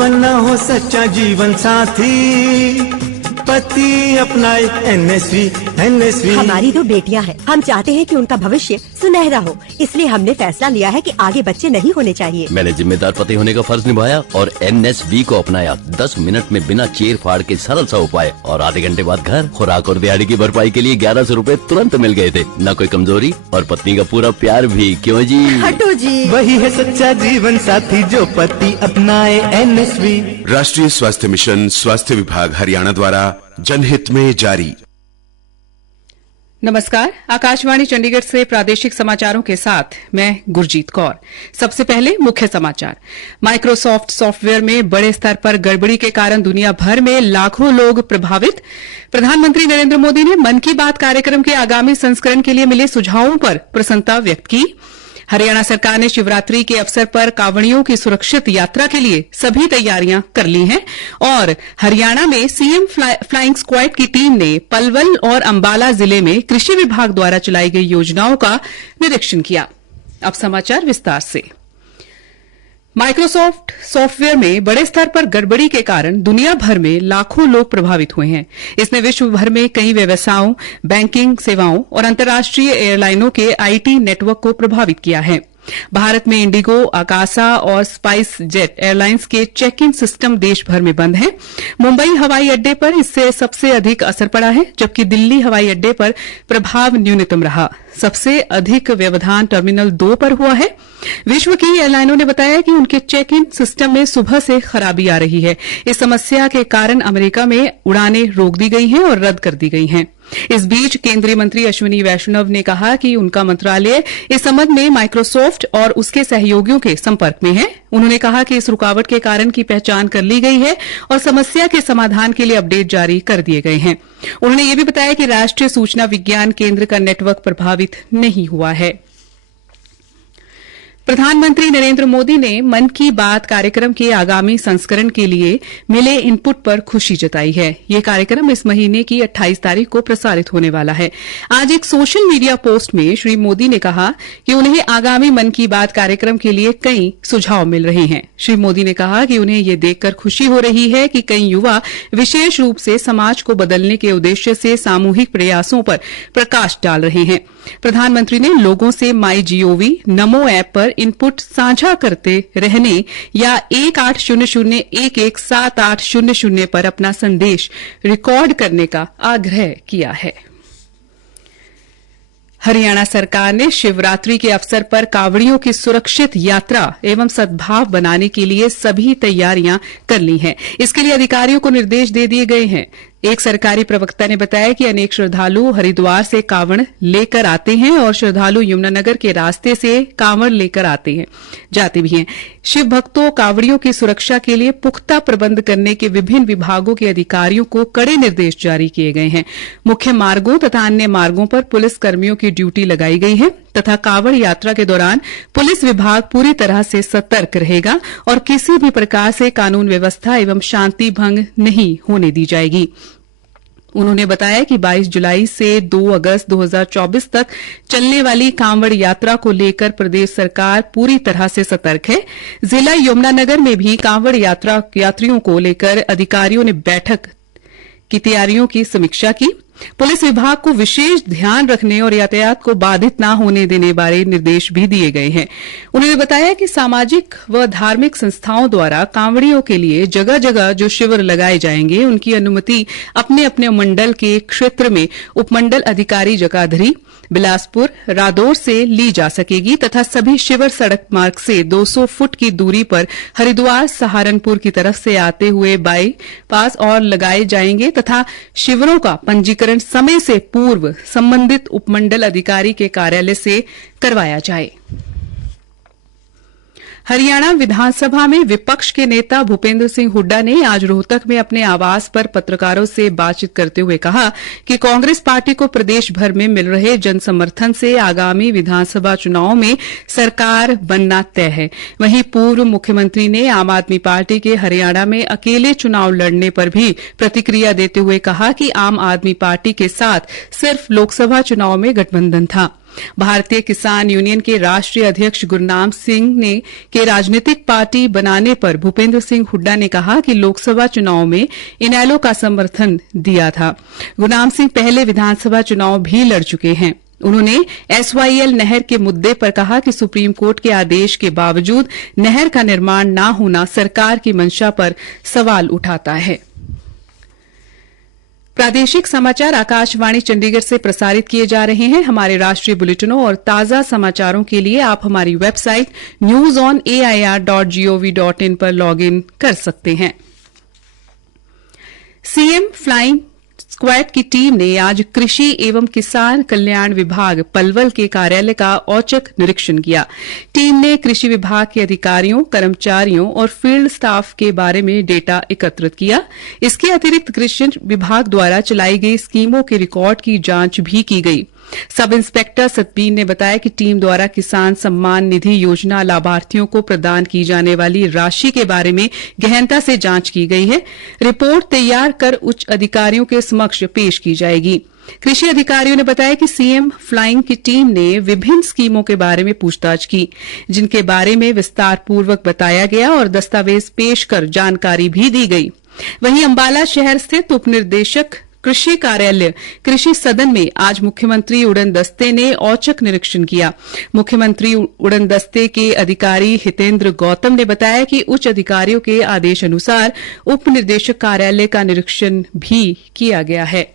बनना हो सच्चा जीवन साथी, पति अपनाए NSV। हमारी 2 बेटियां हैं, हम चाहते हैं कि उनका भविष्य सुनहरा हो, इसलिए हमने फैसला लिया है कि आगे बच्चे नहीं होने चाहिए। मैंने जिम्मेदार पति होने का फर्ज निभाया और NSV को अपनाया। 10 मिनट में बिना चीर फाड़ के सरल सा उपाय, और आधे घंटे बाद घर। खुराक और दिहाड़ी की भरपाई के लिए 1100 रुपए तुरंत मिल गए थे। न कोई कमजोरी और पत्नी का पूरा प्यार भी। क्यों जी? हटो जी। वही है सच्चा जीवन साथी जो पति अपनाए NSV। राष्ट्रीय स्वास्थ्य मिशन, स्वास्थ्य विभाग हरियाणा द्वारा जनहित में जारी। नमस्कार, आकाशवाणी चंडीगढ़ से प्रादेशिक समाचारों के साथ मैं गुरजीत कौर। सबसे पहले मुख्य समाचार। माइक्रोसॉफ्ट सॉफ्टवेयर में बड़े स्तर पर गड़बड़ी के कारण दुनिया भर में लाखों लोग प्रभावित। प्रधानमंत्री नरेंद्र मोदी ने मन की बात कार्यक्रम के आगामी संस्करण के लिए मिले सुझावों पर प्रसन्नता व्यक्त की। हरियाणा सरकार ने शिवरात्रि के अवसर पर कांवड़ियों की सुरक्षित यात्रा के लिए सभी तैयारियां कर ली हैं। और हरियाणा में सीएम फ्लाइंग स्क्वाड की टीम ने पलवल और अंबाला जिले में कृषि विभाग द्वारा चलाई गई योजनाओं का निरीक्षण किया। अब समाचार विस्तार से। माइक्रोसॉफ्ट सॉफ्टवेयर में बड़े स्तर पर गड़बड़ी के कारण दुनिया भर में लाखों लोग प्रभावित हुए हैं। इसने विश्व भर में कई व्यवसायों, बैंकिंग सेवाओं और अंतर्राष्ट्रीय एयरलाइनों के आईटी नेटवर्क को प्रभावित किया है। भारत में इंडिगो, आकाशा और स्पाइस जेट एयरलाइंस के चेक इन सिस्टम देश भर में बंद हैं। मुंबई हवाई अड्डे पर इससे सबसे अधिक असर पड़ा है, जबकि दिल्ली हवाई अड्डे पर प्रभाव न्यूनतम रहा। सबसे अधिक व्यवधान टर्मिनल 2 पर हुआ है। विश्व की एयरलाइनों ने बताया कि उनके चेक इन सिस्टम में सुबह से खराबी आ रही है। इस समस्या के कारण अमेरिका में उड़ानें रोक दी गई हैं और रद्द कर दी गई हैं। इस बीच केंद्रीय मंत्री अश्विनी वैष्णव ने कहा कि उनका मंत्रालय इस संबंध में माइक्रोसॉफ्ट और उसके सहयोगियों के संपर्क में है। उन्होंने कहा कि इस रुकावट के कारण की पहचान कर ली गई है और समस्या के समाधान के लिए अपडेट जारी कर दिए गए हैं। उन्होंने ये भी बताया कि राष्ट्रीय सूचना विज्ञान केंद्र का नेटवर्क प्रभावित नहीं हुआ है। प्रधानमंत्री नरेंद्र मोदी ने मन की बात कार्यक्रम के आगामी संस्करण के लिए मिले इनपुट पर खुशी जताई है। ये कार्यक्रम इस महीने की 28 तारीख को प्रसारित होने वाला है। आज एक सोशल मीडिया पोस्ट में श्री मोदी ने कहा कि उन्हें आगामी मन की बात कार्यक्रम के लिए कई सुझाव मिल रहे हैं। श्री मोदी ने कहा कि उन्हें ये देखकर खुशी हो रही है कि कई युवा विशेष रूप से समाज को बदलने के उद्देश्य से सामूहिक प्रयासों पर प्रकाश डाल रहे हैं। प्रधानमंत्री ने लोगों से MyGov, नमो ऐप पर इनपुट साझा करते रहने या 1800117800 पर अपना संदेश रिकॉर्ड करने का आग्रह किया है। हरियाणा सरकार ने शिवरात्रि के अवसर पर कांवड़ियों की सुरक्षित यात्रा एवं सद्भाव बनाने के लिए सभी तैयारियां कर ली हैं। इसके लिए अधिकारियों को निर्देश दे दिए गए हैं। एक सरकारी प्रवक्ता ने बताया कि अनेक श्रद्धालु हरिद्वार से कांवड़ लेकर आते हैं और श्रद्धालु यमुनानगर के रास्ते से कांवड़ लेकर जाते भी हैं। शिव भक्तों कांवड़ियों की सुरक्षा के लिए पुख्ता प्रबंध करने के विभिन्न विभागों के अधिकारियों को कड़े निर्देश जारी किए गए हैं। मुख्य मार्गों तथा अन्य मार्गों पर पुलिस कर्मियों की ड्यूटी लगाई गई है तथा कांवड़ यात्रा के दौरान पुलिस विभाग पूरी तरह से सतर्क रहेगा और किसी भी प्रकार से कानून व्यवस्था एवं शांति भंग नहीं होने दी जाएगी। उन्होंने बताया कि 22 जुलाई से 2 अगस्त 2024 तक चलने वाली कांवड़ यात्रा को लेकर प्रदेश सरकार पूरी तरह से सतर्क है। जिला यमुनानगर में भी कांवड़ यात्रियों को लेकर अधिकारियों ने बैठक की तैयारियों की समीक्षा की। पुलिस विभाग को विशेष ध्यान रखने और यातायात को बाधित न होने देने बारे निर्देश भी दिए गए हैं। उन्होंने बताया कि सामाजिक व धार्मिक संस्थाओं द्वारा कांवड़ियों के लिए जगह जगह जो शिविर लगाए जाएंगे उनकी अनुमति अपने अपने मंडल के क्षेत्र में उपमंडल अधिकारी जगाधरी, बिलासपुर, रादौर से ली जा सकेगी तथा सभी शिविर सड़क मार्ग से 200 फुट की दूरी पर हरिद्वार सहारनपुर की तरफ से आते हुए बाईपास और लगाए जाएंगे तथा शिविरों का पंजीकरण समय से पूर्व संबंधित उपमंडल अधिकारी के कार्यालय से करवाया जाए। हरियाणा विधानसभा में विपक्ष के नेता भूपेंद्र सिंह हुड्डा ने आज रोहतक में अपने आवास पर पत्रकारों से बातचीत करते हुए कहा कि कांग्रेस पार्टी को प्रदेश भर में मिल रहे जन समर्थन से आगामी विधानसभा चुनाव में सरकार बनना तय है। वहीं पूर्व मुख्यमंत्री ने आम आदमी पार्टी के हरियाणा में अकेले चुनाव लड़ने पर भी प्रतिक्रिया देते हुए कहा कि आम आदमी पार्टी के साथ सिर्फ लोकसभा चुनाव में गठबंधन था। भारतीय किसान यूनियन के राष्ट्रीय अध्यक्ष गुरनाम सिंह ने के राजनीतिक पार्टी बनाने पर भूपेंद्र सिंह हुड्डा ने कहा कि लोकसभा चुनाव में इनेलो का समर्थन दिया था। गुरनाम सिंह पहले विधानसभा चुनाव भी लड़ चुके हैं। उन्होंने SYL नहर के मुद्दे पर कहा कि सुप्रीम कोर्ट के आदेश के बावजूद नहर का निर्माण न होना सरकार की मंशा पर सवाल उठाता है। प्रादेशिक समाचार आकाशवाणी चंडीगढ़ से प्रसारित किए जा रहे हैं। हमारे राष्ट्रीय बुलेटिनों और ताजा समाचारों के लिए आप हमारी वेबसाइट newsonair.gov.in पर लॉग इन कर सकते हैं। सीएम फ्लाइंग स्क्वाड की टीम ने आज कृषि एवं किसान कल्याण विभाग पलवल के कार्यालय का औचक निरीक्षण किया। टीम ने कृषि विभाग के अधिकारियों, कर्मचारियों और फील्ड स्टाफ के बारे में डेटा एकत्रित किया। इसके अतिरिक्त कृषि विभाग द्वारा चलाई गई स्कीमों के रिकॉर्ड की जांच भी की गई। सब इंस्पेक्टर सतबीर ने बताया कि टीम द्वारा किसान सम्मान निधि योजना लाभार्थियों को प्रदान की जाने वाली राशि के बारे में गहनता से जांच की गई है। रिपोर्ट तैयार कर उच्च अधिकारियों के समक्ष पेश की जाएगी। कृषि अधिकारियों ने बताया कि सीएम फ्लाइंग की टीम ने विभिन्न स्कीमों के बारे में पूछताछ की, जिनके बारे में विस्तारपूर्वक बताया गया और दस्तावेज पेश कर जानकारी भी दी गई। वहीं अंबाला शहर स्थित उपनिर्देशक कृषि कार्यालय कृषि सदन में आज मुख्यमंत्री उड़न दस्ते ने औचक निरीक्षण किया। मुख्यमंत्री उड़न दस्ते के अधिकारी हितेंद्र गौतम ने बताया कि उच्च अधिकारियों के आदेश अनुसार उप निदेशक कार्यालय का निरीक्षण भी किया गया है।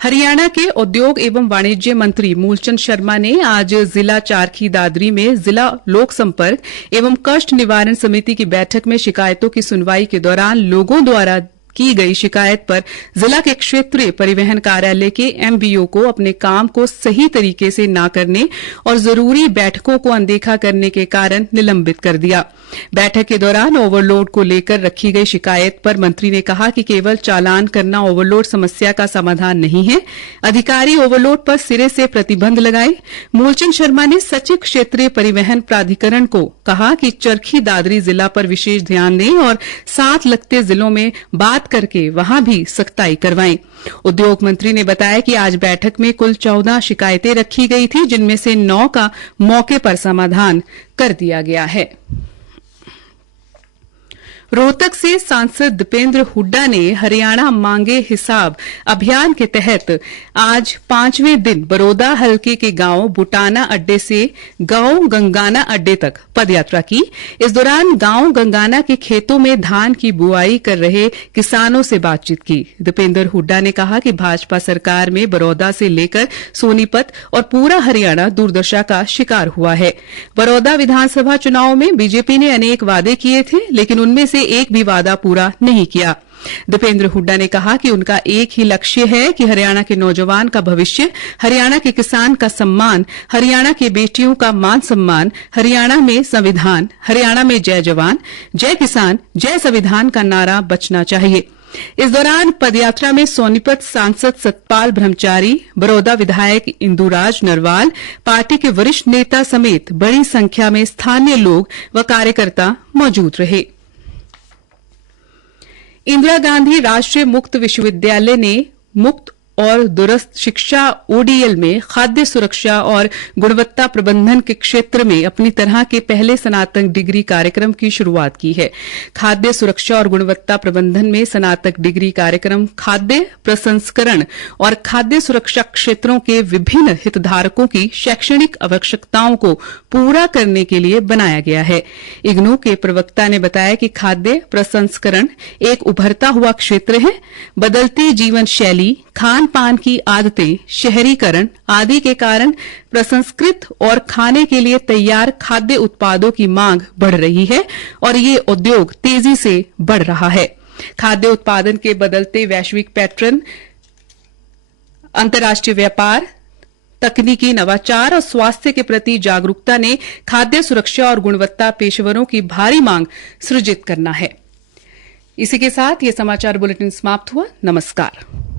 हरियाणा के उद्योग एवं वाणिज्य मंत्री मूलचंद शर्मा ने आज जिला चारखी दादरी में जिला लोक संपर्क एवं कष्ट निवारण समिति की बैठक में शिकायतों की सुनवाई के दौरान लोगों द्वारा की गई शिकायत पर जिला के क्षेत्रीय परिवहन कार्यालय के MBO को अपने काम को सही तरीके से न करने और जरूरी बैठकों को अनदेखा करने के कारण निलंबित कर दिया। बैठक के दौरान ओवरलोड को लेकर रखी गई शिकायत पर मंत्री ने कहा कि केवल चालान करना ओवरलोड समस्या का समाधान नहीं है, अधिकारी ओवरलोड पर सिरे से प्रतिबंध लगाए। मूलचंद शर्मा ने सचिव क्षेत्रीय परिवहन प्राधिकरण को कहा कि चरखी दादरी जिला पर विशेष ध्यान दें और साथ लगते जिलों में बात करके वहां भी सख्ताई करवाएं। उद्योग मंत्री ने बताया कि आज बैठक में कुल 14 शिकायतें रखी गई थी, जिनमें से 9 का मौके पर समाधान कर दिया गया है। रोहतक से सांसद दीपेंद्र हुड्डा ने हरियाणा मांगे हिसाब अभियान के तहत आज 5वें दिन बरोदा हलके के गांव बुटाना अड्डे से गांव गंगाना अड्डे तक पदयात्रा की। इस दौरान गांव गंगाना के खेतों में धान की बुआई कर रहे किसानों से बातचीत की। दीपेंद्र हुड्डा ने कहा कि भाजपा सरकार में बरौदा से लेकर सोनीपत और पूरा हरियाणा दुर्दशा का शिकार हुआ है। बरौदा विधानसभा चुनाव में बीजेपी ने अनेक वादे किए थे, लेकिन उनमें से एक भी वादा पूरा नहीं किया। दीपेंद्र हुड्डा ने कहा कि उनका एक ही लक्ष्य है कि हरियाणा के नौजवान का भविष्य, हरियाणा के किसान का सम्मान, हरियाणा की बेटियों का मान सम्मान, हरियाणा में संविधान, हरियाणा में जय जवान, जय किसान, जय संविधान का नारा बचना चाहिए। इस दौरान पदयात्रा में सोनीपत सांसद सतपाल ब्रह्मचारी, बरौदा विधायक इंदुराज नरवाल, पार्टी के वरिष्ठ नेता समेत बड़ी संख्या में स्थानीय लोग व कार्यकर्ता मौजूद रहे। इंदिरा गांधी राष्ट्रीय मुक्त विश्वविद्यालय ने मुक्त और दूरस्थ शिक्षा ODL में खाद्य सुरक्षा और गुणवत्ता प्रबंधन के क्षेत्र में अपनी तरह के पहले स्नातक डिग्री कार्यक्रम की शुरुआत की है। खाद्य सुरक्षा और गुणवत्ता प्रबंधन में स्नातक डिग्री कार्यक्रम खाद्य प्रसंस्करण और खाद्य सुरक्षा क्षेत्रों के विभिन्न हितधारकों की शैक्षणिक आवश्यकताओं को पूरा करने के लिए बनाया गया है। इग्नू के प्रवक्ता ने बताया कि खाद्य प्रसंस्करण एक उभरता हुआ क्षेत्र है। बदलती जीवन शैली, खान पान की आदतें, शहरीकरण आदि के कारण प्रसंस्कृत और खाने के लिए तैयार खाद्य उत्पादों की मांग बढ़ रही है और ये उद्योग तेजी से बढ़ रहा है। खाद्य उत्पादन के बदलते वैश्विक पैटर्न, अंतर्राष्ट्रीय व्यापार, तकनीकी नवाचार और स्वास्थ्य के प्रति जागरूकता ने खाद्य सुरक्षा और गुणवत्ता पेशेवरों की भारी मांग सृजित करना है। इसी के साथ ये समाचार बुलेटिन समाप्त हुआ। नमस्कार।